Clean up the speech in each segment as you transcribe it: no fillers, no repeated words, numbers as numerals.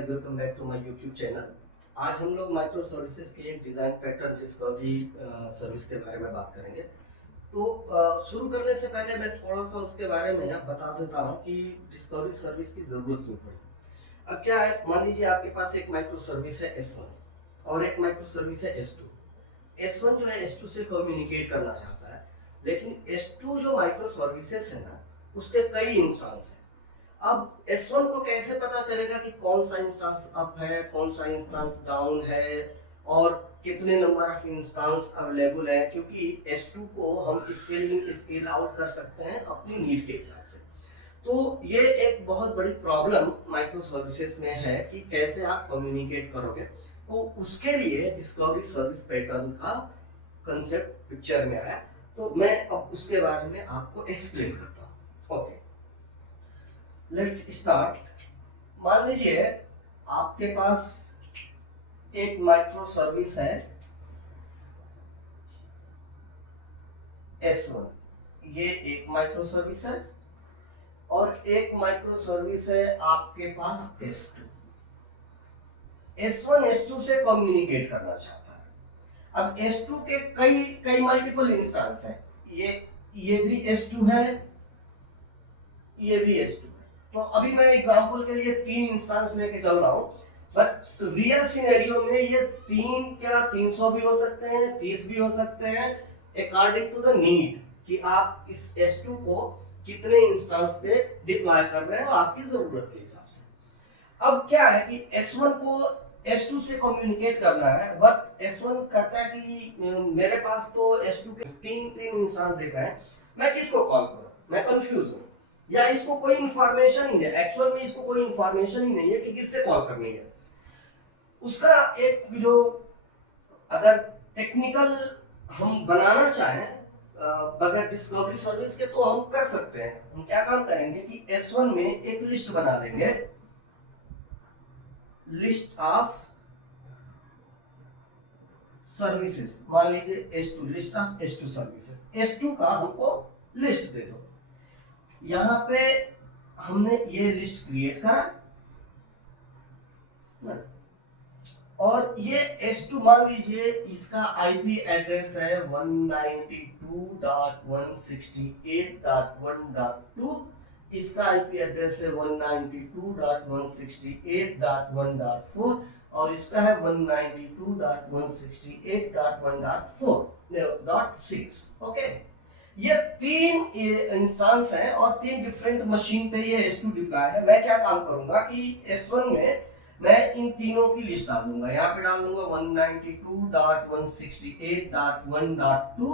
Guys, welcome back to my YouTube channel. आज हम लोग माइक्रो सर्विसेज के एक डिज़ाइन पैटर्न डिस्कवरी सर्विस के बारे में बात करेंगे। तो शुरू करने से पहले मैं थोड़ा सा उसके बारे में बता देता हूँ कि डिस्कवरी सर्विस की ज़रूरत क्यों पड़ी। अब क्या है, मान लीजिए आपके पास एक माइक्रो सर्विस है S1 और एक माइक्रो सर्विस है S2। S1 जो है S2 से कम्युनिकेट करना चाहता है, लेकिन S2 जो माइक्रो सर्विसेज है ना, उसके कई इंस्टेंस हैं। अब S1 को कैसे पता चलेगा कि कौन सा इंस्टेंस अप है, कौन सा इंस्टेंस डाउन है और कितने नंबर ऑफ इंस्टेंस अवेलेबल है, क्योंकि S2 को हम स्केल इन स्केल आउट कर सकते हैं अपनी नीड के हिसाब से। तो ये एक बहुत बड़ी प्रॉब्लम माइक्रो सर्विसेज में है कि कैसे आप कम्युनिकेट करोगे। तो उसके लिए डिस्कवरी सर्विस पैटर्न का कंसेप्ट पिक्चर में आया, तो मैं अब उसके बारे में आपको एक्सप्लेन करता हूँ। Okay, let's start. मान लीजिए आपके पास एक माइक्रो सर्विस है S1, ये एक माइक्रो सर्विस है, और एक माइक्रो सर्विस है आपके पास S2। S1 S2 से कम्युनिकेट करना चाहता है। अब S2 के कई कई मल्टीपल इंस्टेंस हैं। ये भी S2 है, ये भी S2 है। तो अभी मैं एग्जांपल के लिए 3 इंस्टेंस लेके चल रहा हूं, बट रियल सिनेरियो में ये 3 क्या 300 भी हो सकते हैं, 30 भी हो सकते हैं, अकॉर्डिंग टू द नीड कि आप इस S2 को कितने इंस्टेंस पे डिप्लॉय कर रहे हैं आपकी जरूरत के हिसाब से। अब क्या है कि S1 को S2 से कम्युनिकेट करना है, बट S1 कहता है कि मेरे पास तो S2 के 3 इंस्टेंस दिख रहे हैं, मैं किसको कॉल करूं, मैं कंफ्यूज हूं, या इसको कोई इंफॉर्मेशन ही नहीं, एक्चुअल में इसको कोई इंफॉर्मेशन ही नहीं है कि किससे कॉल करनी है। उसका एक जो अगर टेक्निकल हम बनाना चाहें बगैर डिस्कवरी सर्विस के, तो हम कर सकते हैं। हम क्या काम करेंगे कि S1 में एक लिस्ट बना लेंगे, लिस्ट ऑफ सर्विसेज। मान लीजिए S2, list of S2 services. S2 का हमको लिस्ट दे दो। यहां पे हमने ये लिस्ट क्रिएट करा ना, और ये S2 मान लीजिए इसका आईपी एड्रेस है 192.168.1.2, इसका आईपी एड्रेस है 192.168.1.4 और इसका है 192.168.1.4.6। ओके, ये 3 इंस्टेंस हैं और 3 डिफरेंट मशीन पे ये S2 डिप्लॉय है। मैं क्या काम करूंगा कि S1 में मैं इन तीनों की लिस्ट डाल दूंगा। यहाँ पे डाल दूंगा 192.168.1.2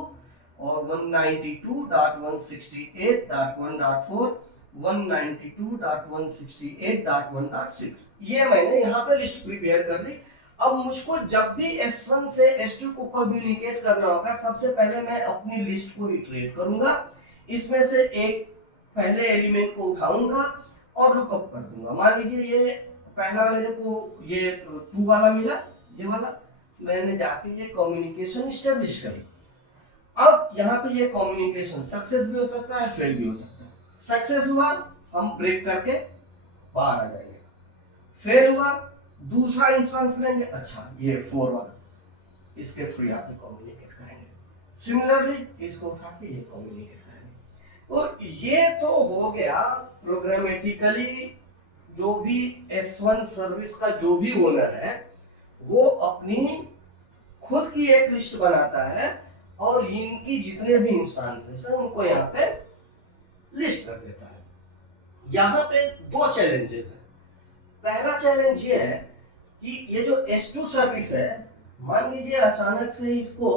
और 192.168.1.4, 192.168.1.6। ये मैंने यहाँ पे लिस्ट प्रिपेयर कर दी। अब मुझको जब भी S1 से S2 को कम्युनिकेट करना होगा, सबसे पहले मैं अपनी लिस्ट को इटरेट करूंगा, इसमें से एक पहले एलिमेंट को उठाऊंगा और लुकअप कर दूंगा। मान लीजिए ये पहला मेरे को ये 2 वाला मिला, ये वाला मैंने जाके ये कम्युनिकेशन एस्टेब्लिश करी। अब यहाँ पे ये कम्युनिकेशन सक्सेस भी हो सकता है, फेल भी हो सकता है। सक्सेस हुआ हम ब्रेक करके बाहर आ जाएंगे, फेल हुआ दूसरा इंस्टेंस लेंगे, अच्छा ये 4 वाला, इसके थ्रू यहाँ पे कम्युनिकेट करेंगे। सिमिलरली इसको उठा के ये कम्युनिकेट करेंगे। तो ये तो हो गया प्रोग्रामेटिकली। जो भी S1 सर्विस का जो भी ओनर है वो अपनी खुद की एक लिस्ट बनाता है और इनकी जितने भी इंस्टेंसेस हैं उनको यहाँ पे लिस्ट कर देता है। यहाँ पे 2 चैलेंजेस हैं। पहला चैलेंज ये है कि ये जो S2 सर्विस है, मान लीजिए अचानक से इसको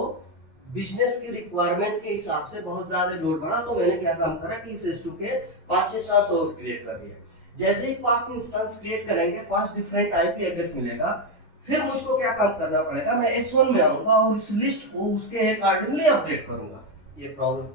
बिजनेस की रिक्वायरमेंट के हिसाब से बहुत ज्यादा लोड बढ़ा, तो मैंने क्या काम करा कि इस S2 के 5 इंस्टेंस और क्रिएट कर दिए। जैसे ही 5 इंस्टेंस क्रिएट करेंगे, 5 डिफरेंट आईपी एड्रेस मिलेगा, फिर मुझको क्या काम करना पड़ेगा, मैं S1 में आऊंगा और इस लिस्ट को उसके अकॉर्डिंगली अपडेट करूंगा। ये प्रॉब्लम।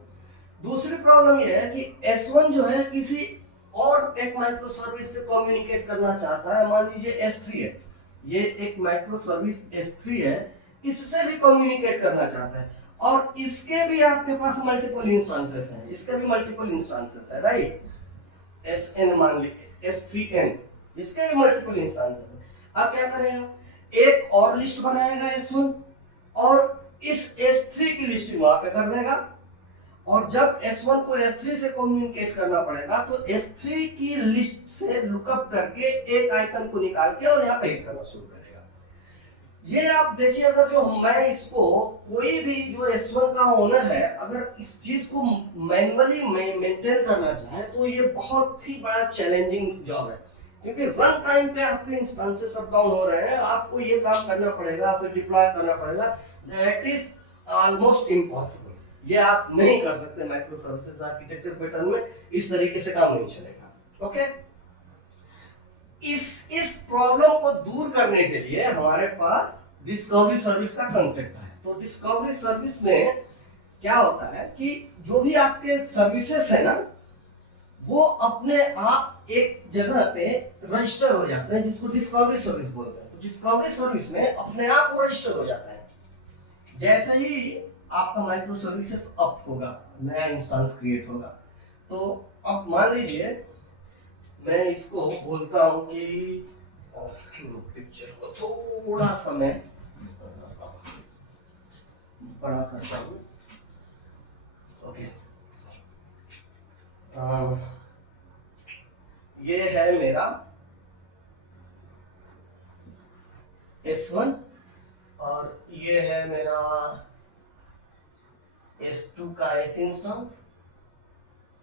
दूसरी प्रॉब्लम ये है कि S1 जो है किसी और एक माइक्रो सर्विस से कम्युनिकेट करना चाहता है। मान लीजिए S3 है, ये एक माइक्रो सर्विस S3 है, इससे भी कम्युनिकेट करना चाहता है, और इसके भी आपके पास मल्टीपल इंस्टेंसेस हैं, इसके भी मल्टीपल इंस्टेंसेस है, राइट। SN मान लीजिए S3N, इसके भी मल्टीपल इंस्टेंसेस हैं। अब क्या करेगा, एक और लिस्ट बनाएगा S1 और इस S3 की लिस्ट वहां पे कर देगा, और जब S1 को S3 से कम्युनिकेट करना पड़ेगा तो S3 की लिस्ट से लुकअप करके एक आइटम को निकाल के और यहाँ पे हिट करना शुरू करेगा। ये आप देखिए, अगर जो मैं इसको कोई भी जो S1 का ओनर है अगर इस चीज को मैन्युअली मेंटेन करना चाहे तो ये बहुत ही बड़ा चैलेंजिंग जॉब है, क्योंकि रन टाइम पे आपके इंस्टेंसेस अप डाउन हो रहे हैं, आपको ये काम करना पड़ेगा, फिर डिप्लॉय करना पड़ेगा। दैट इज ऑलमोस्ट इम्पॉसिबल, ये आप नहीं कर सकते माइक्रो सर्विसेज आर्किटेक्चर पैटर्न में, इस तरीके से काम नहीं चलेगा। ओके, इस प्रॉब्लम को दूर करने के लिए हमारे पास डिस्कवरी सर्विस का कंसेप्ट है। तो डिस्कवरी सर्विस में क्या होता है कि जो भी आपके सर्विसेज है ना वो अपने आप एक जगह पे रजिस्टर हो जाते हैं, जिसको डिस्कवरी सर्विस बोलते हैं। तो डिस्कवरी सर्विस में अपने आप वो रजिस्टर हो जाता है। जैसे ही आपका माइक्रो सर्विसेज अप होगा, नया इंस्टेंस क्रिएट होगा, तो अब मान लीजिए मैं इसको बोलता हूं कि पिक्चर को थोड़ा सा मैं बड़ा करता हूं। ओके, ये है मेरा S1 और ये है मेरा S2 का एक इंस्टेंस,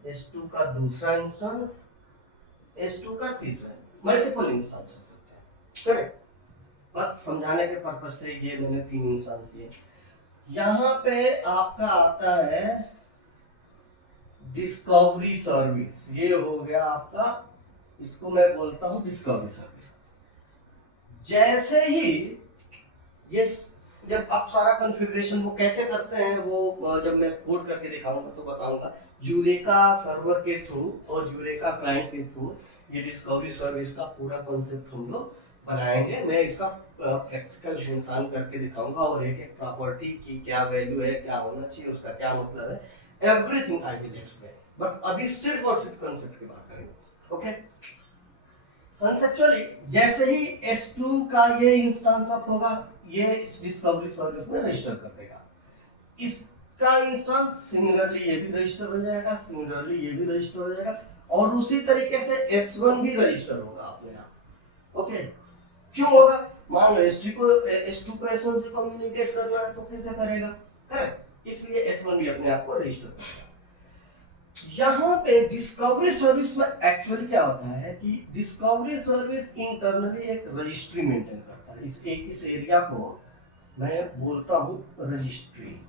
S2 का दूसरा इंस्टेंस, S2 का तीसरा, मल्टीपल इंस्टेंस हो सकते हैं। करेक्ट, बस समझाने के पर्पज से ये मैंने 3 इंस्टेंस लिए। यहाँ पे आपका आता है डिस्कवरी सर्विस, ये हो गया आपका, इसको मैं बोलता हूं डिस्कवरी सर्विस। जैसे ही ये जब आप सारा कॉन्फ़िगरेशन वो कैसे करते हैं वो जब मैं कोड करके दिखाऊंगा तो बताऊंगा। यूरेका सर्वर के थ्रू और यूरेका क्लाइंट के थ्रू ये डिस्कवरी सर्विस का पूरा कॉन्सेप्ट हम लोग बनाएंगे। मैं इसका प्रैक्टिकल हैंड्स ऑन करके दिखाऊंगा और एक एक प्रॉपर्टी की क्या वैल्यू है, क्या होना चाहिए, उसका क्या मतलब है, everything I will explain. But अभी सिर्फ और सिर्फ कॉन्सेप्ट की बात करेंगे। ओके, कंसेप्चुअली जैसे ही S2 का ये इंस्टेंस अप होगा, ये इस डिस्कवरी सर्विस में रजिस्टर कर देगा। इसका इंस्टेंस सिमिलरली ये भी रजिस्टर हो जाएगा, सिमिलरली ये भी रजिस्टर हो जाएगा, और उसी तरीके से S1 भी रजिस्टर होगा अपने आप। ओके, क्यों होगा? मान लो S2 को S1 से कम्युनिकेट करना है तो कैसे करेगा? करेक्ट, इसलिए S1 भी अपने आप को रजिस्टर करेगा। यहाँ पे डिस्कवरी सर्विस में एक्चुअली क्या होता है कि डिस्कवरी सर्विस इंटरनली एक रजिस्ट्री मेंटेन करता है। इस एरिया को मैं बोलता हूं रजिस्ट्री।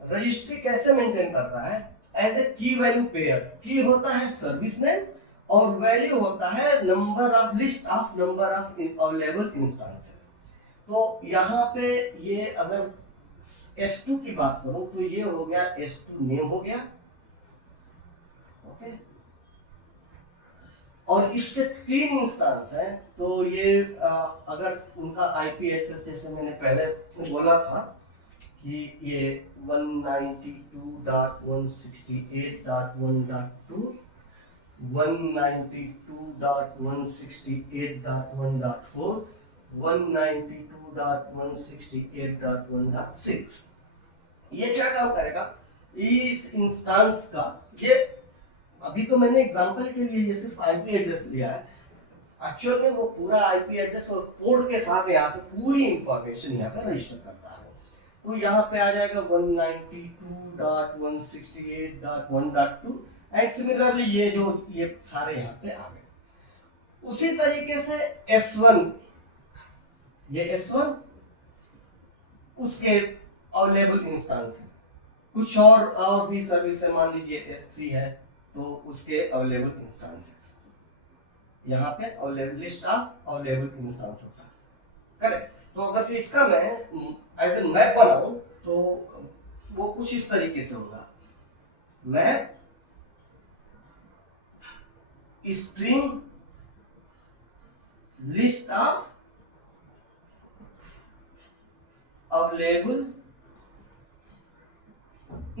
रजिस्ट्री कैसे मेंटेन करता है? एज ए की वैल्यू पेयर। की होता है सर्विस नेम और वैल्यू होता है number of list of number of available instances. तो यहाँ पे ये अगर S2 की बात करूं तो ये हो गया S2 नेम हो गया। ओके, और इसके 3 इंस्टेंस हैं, तो ये अगर उनका आईपी एड्रेस जैसे मैंने पहले बोला था कि ये 192.168.1.2, 192.168.1.4, 192.168.1.6। ये क्या काम करेगा? इस इंस्टेंस का, ये अभी तो मैंने एग्जांपल के लिए ये सिर्फ आईपी एड्रेस लिया है, एक्चुअल में वो पूरा आईपी एड्रेस और पोर्ट के साथ यहाँ पे पूरी इंफॉर्मेशन यहाँ पे रजिस्टर करता है। तो यहाँ पे आ जाएगा 192.168.1.2 एंड सिमिलरली ये सारे यहाँ पे आ गए। उसी तरीके से S1, ये S1 उसके अवेलेबल इंस्टेंसेस, कुछ और भी सर्विस है, मान लीजिए S3 है तो उसके अवेलेबल इंस्टेंसेस, यहाँ पे available list of available instance होता है। करेक्ट, तो अगर फिर इसका मैं एज ए मैप बनाऊं तो वो कुछ इस तरीके से होगा। Map string list of available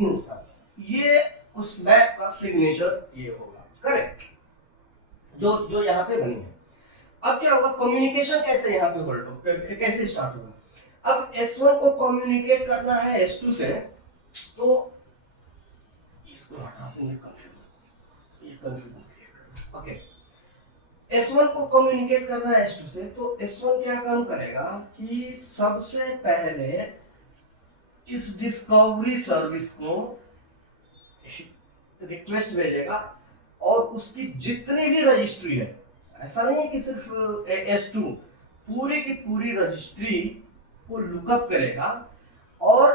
instance, ये उस मैप का सिग्नेचर ये होगा। करेक्ट, जो जो यहाँ पे बनी है। अब क्या होगा, कम्युनिकेशन कैसे यहाँ पे होल्ड हो, कैसे स्टार्ट होगा। अब S1 को कम्युनिकेट करना है S2 से, तो इसको हटा देंगे, कंफ्यूजन क्रिएट। ओके, S1 को कम्युनिकेट करना है S2 से, तो S1 क्या काम करेगा कि सबसे पहले इस डिस्कवरी सर्विस को रिक्वेस्ट भेजेगा और उसकी जितनी भी रजिस्ट्री है, ऐसा नहीं है कि सिर्फ S2, पूरी की पूरी रजिस्ट्री को लुकअप करेगा और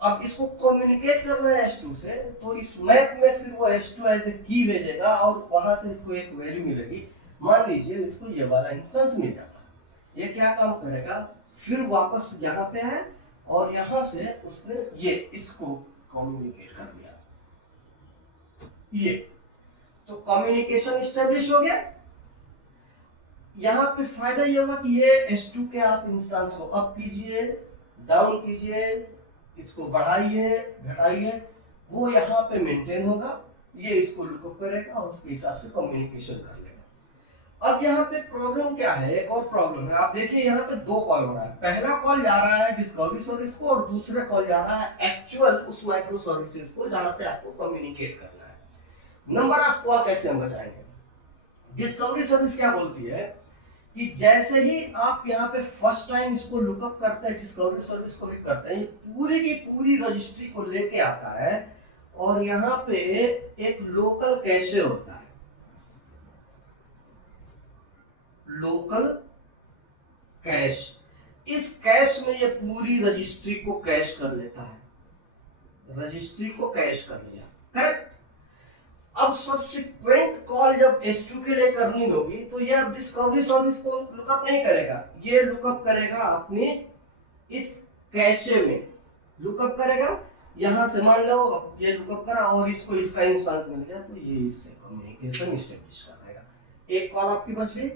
अब इसको कम्युनिकेट करना है S2 से, तो इस मैप में फिर वो S2 एज ए की भेजेगा और वहां से इसको एक वैल्यू मिलेगी। मान लीजिए इसको ये वाला इंस्टेंस मिल जाता है, ये क्या काम करेगा, फिर वापस यहाँ पे है और यहाँ से उसने ये इसको कम्युनिकेट कर दिया, ये तो कम्युनिकेशन स्टेब्लिश हो गया। यहाँ पे फायदा ये होगा कि ये S2 के आप इंस्टेंस को अप कीजिए, डाउन कीजिए, इसको बढ़ाइए घटाइए, वो यहाँ पे मेंटेन होगा, ये इसको लुकअप करेगा और उसके हिसाब से कम्युनिकेशन कर लेगा। अब यहाँ पे प्रॉब्लम क्या है, एक और प्रॉब्लम है, आप देखिए यहाँ पे दो कॉल हो रहा है, पहला कॉल जा रहा है डिस्कवरी सर्विस को और दूसरा कॉल जा रहा है एक्चुअल उस माइक्रो सर्विसेज को जहां से आपको कम्युनिकेट करना है। नंबर ऑफ कॉल कैसे हम बचाएंगे। डिस्कवरी सर्विस क्या बोलती है कि जैसे ही आप यहाँ पे फर्स्ट टाइम इसको लुकअप करते हैं, डिस्कवरी सर्विस को हिट करते हैं, पूरी की पूरी रजिस्ट्री को लेके आता है और यहाँ पे एक लोकल कैशे होता है, लोकल कैश, इस कैश में ये पूरी रजिस्ट्री को कैश कर लेता है, रजिस्ट्री को कैश कर लिया, करेक्ट। अब सब्सिक्वेंट कॉल जब S2 के लिए करनी होगी तो ये अब डिस्कवरी सर्विस को लुकअप नहीं करेगा, ये लुकअप करेगा अपने इस कैशे में, लुकअप करेगा यहां से, मान लो ये लुकअप करा और इसको इसका इंस्टेंस मिल गया तो ये इससे कम्युनिकेशन एस्टेब्लिश कर देगा, एक कॉल आपकी बच गई।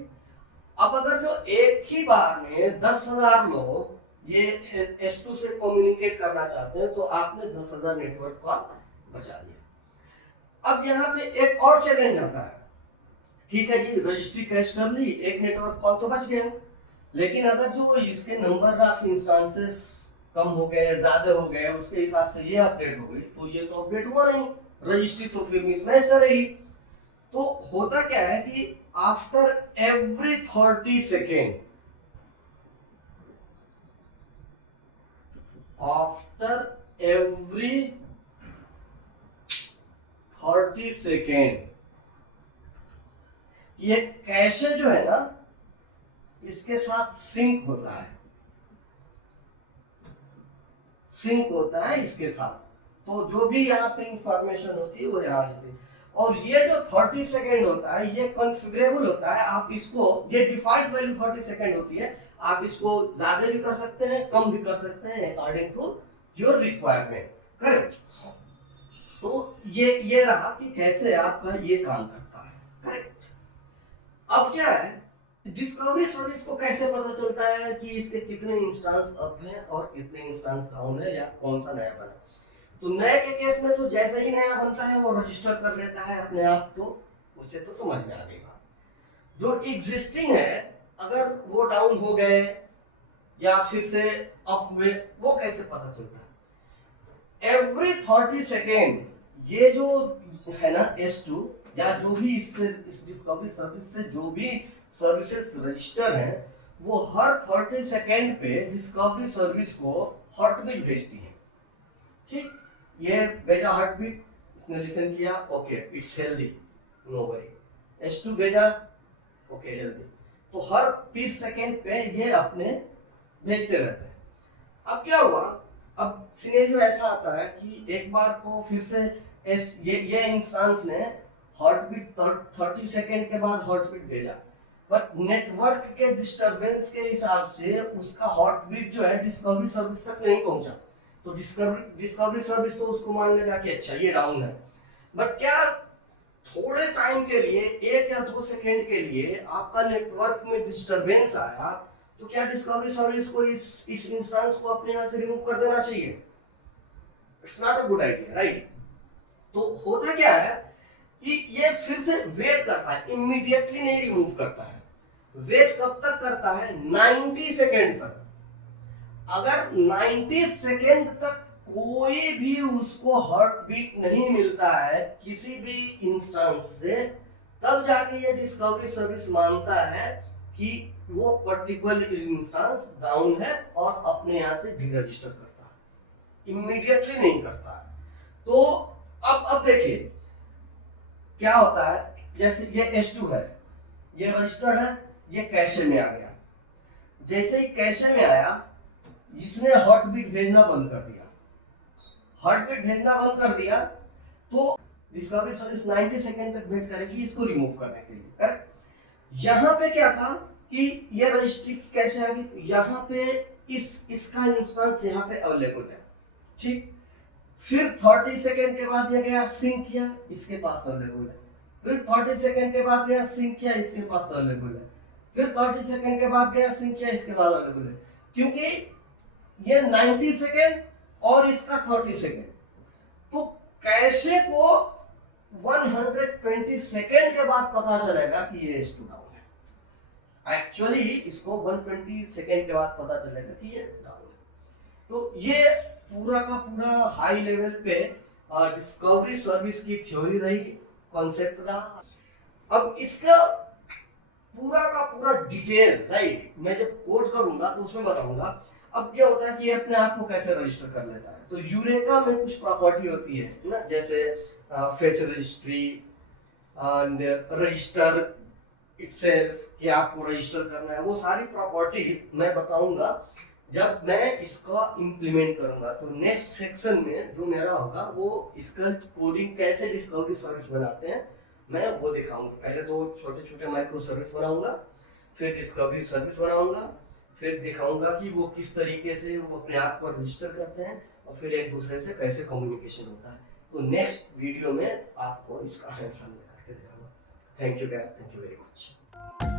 अब अगर जो एक ही बार में 10,000 लोग ये S2 से कम्युनिकेट करना चाहते हैं तो आपने 10,000 नेटवर्क कॉल बचा लिया। अब यहाँ पे एक और चैलेंज आता है, ठीक है जी रजिस्ट्री कैश कर ली, एक नेटवर्क कॉल तो बच गया, लेकिन अगर जो इसके नंबर ऑफ इंस्टेंसेस कम हो गए, ज्यादा हो गए, उसके हिसाब से ये अपडेट हो गई, तो ये तो अपडेट हुआ नहीं, रजिस्ट्री तो फिर मिसमैच करेगी। तो होता क्या है कि after every 30 second, after every 30 second ये कैशे जो है ना इसके साथ सिंक होता है, सिंक होता है इसके साथ, तो जो भी यहाँ पे इंफॉर्मेशन होती है वो यहाँ आती है। और ये जो 30 सेकेंड होता है ये कॉन्फ़िगरेबल होता है, आप इसको, ये डिफॉल्ट वैल्यू 30 सेकेंड होती है, आप इसको ज्यादा भी कर सकते हैं, कम भी कर सकते हैं according to your requirement, correct. तो ये रहा कि कैसे आपका ये काम करता है, करेक्ट। अब क्या है, डिस्कवरी सर्विस को कैसे पता चलता है कि इसके कितने इंस्टेंस अप हैं और कितने इंस्टेंस डाउन है या कौन सा नया बना। तो नए के केस में तो जैसे ही नया बनता है वो रजिस्टर कर लेता है अपने आप, तो उससे तो समझ में आ गई बात। जो एग्जिस्टिंग है अगर वो डाउन हो गए या फिर से अप हुए, वो कैसे पता चलता है। एवरी 30 सेकेंड ये जो है ना S2 या जो भी इस डिस्कवरी सर्विस से जो भी सर्विसेज रजिस्टर हैं, वो हर 30 सेकेंड पे डिस्कवरी सर्विस को हार्टबीट भेजती है, ठीक। ये भेजा हार्टबीट, इसने लिसन किया, okay it's healthy, no worry. S2 भेजा, ओके हेल्दी, तो हर 30 सेकेंड पे ये अपने भेजते रहते हैं। अब क्या हुआ, अब सिनेरियो ऐसा आता है कि एक बार को फिर से ये इंस्टेंस ने हार्टबीट 30 सेकेंड के बाद हार्टबीट भेजा, बट नेटवर्क के डिस्टरबेंस के हिसाब से उसका हार्टबीट जो है डिस्कवरी सर्विस तक नहीं पहुंचा, तो डिस्कवरी सर्विस तो उसको मान लेगा कि अच्छा ये डाउन है। बट क्या थोड़े टाइम के लिए 1 या 2 सेकेंड के लिए आपका नेटवर्क में डिस्टरबेंस आया, तो क्या डिस्कवरी सर्विस को इस इंस्टेंस को अपने यहां से रिमूव कर देना चाहिए। It's not a good idea, right. तो होता क्या है कि ये फिर से वेट करता है, इमीडिएटली नहीं रिमूव करता है। वेट कब तक करता है? 90 सेकेंड तक। अगर 90 सेकेंड तक कोई भी उसको हार्ट बीट नहीं मिलता है किसी भी इंस्टेंस से, तब जाके ये डिस्कवरी सर्विस मानता है कि वो पर्टिकुलर इंस्टेंस डाउन है और अपने यहां से डीरजिस्टर करता है, इमीडिएटली नहीं करता है। तो अब देखिए क्या होता है, जैसे ये S2 है, ये रजिस्टर्ड है, ये कैशे में आ गया। जैसे ही कैशे में आया, इसने हार्ट बीट भेजना बंद कर दिया। हार्ट बीट भेजना बंद कर दिया तो डिस्कवरी सर्विस 90 सेकेंड तक वेट करेगी इसको रिमूव करने के लिए, करेक्ट। यहाँ पे क्या था कि ये रजिस्ट्री कैसे आ गई, यहाँ पे इसका इंस्टेंस यहाँ पे अवेलेबल है, ठीक। फिर 30 सेकेंड के बाद ये गया सिंक किया, इसके पास अवेलेबल है। फिर 30 सेकेंड के बाद गया सिंक किया, इसके पास अवेलेबल है। फिर 30 सेकेंड के बाद गया सिंक किया, इसके बाद अवेलेबल है। क्योंकि ये 90 सेकेंड और इसका 30 सेकेंड, तो कैशे को 120 सेकेंड के बाद पता चलेगा कि ये S2 डाउन है। एक्चुअली इसको 120 सेकेंड के बाद पता चलेगा कि ये डाउन है। तो ये पूरा का पूरा हाई लेवल पे डिस्कवरी सर्विस की थ्योरी रही, कॉन्सेप्ट का। अब इसका पूरा का पूरा डिटेल, राइट, मैं जब कोड करूंगा तो उसमें बताऊंगा। अब क्या होता है कि ये अपने आप को कैसे रजिस्टर कर लेता है। तो यूरेका में कुछ प्रॉपर्टी होती है ना, जैसे fetch registry and register itself, कि आपको रजिस्टर करना है, वो सारी प्रॉपर्टीज मैं बताऊंगा जब मैं इसका इंप्लीमेंट करूंगा। तो नेक्स्ट सेक्शन में जो मेरा होगा वो इसका कोडिंग कैसे डिस्कवरी सर्विस बनाते हैं मैं वो दिखाऊंगा। पहले तो छोटे छोटे माइक्रो सर्विस बनाऊंगा, फिर डिस्कवरी सर्विस बनाऊंगा, फिर दिखाऊंगा कि वो किस तरीके से वो अपने आप को रजिस्टर करते हैं और फिर एक दूसरे से कैसे कम्युनिकेशन होता है। तो नेक्स्ट वीडियो में आपको इसका आंसर करके दिखाऊंगा। Thank you guys, thank you very much.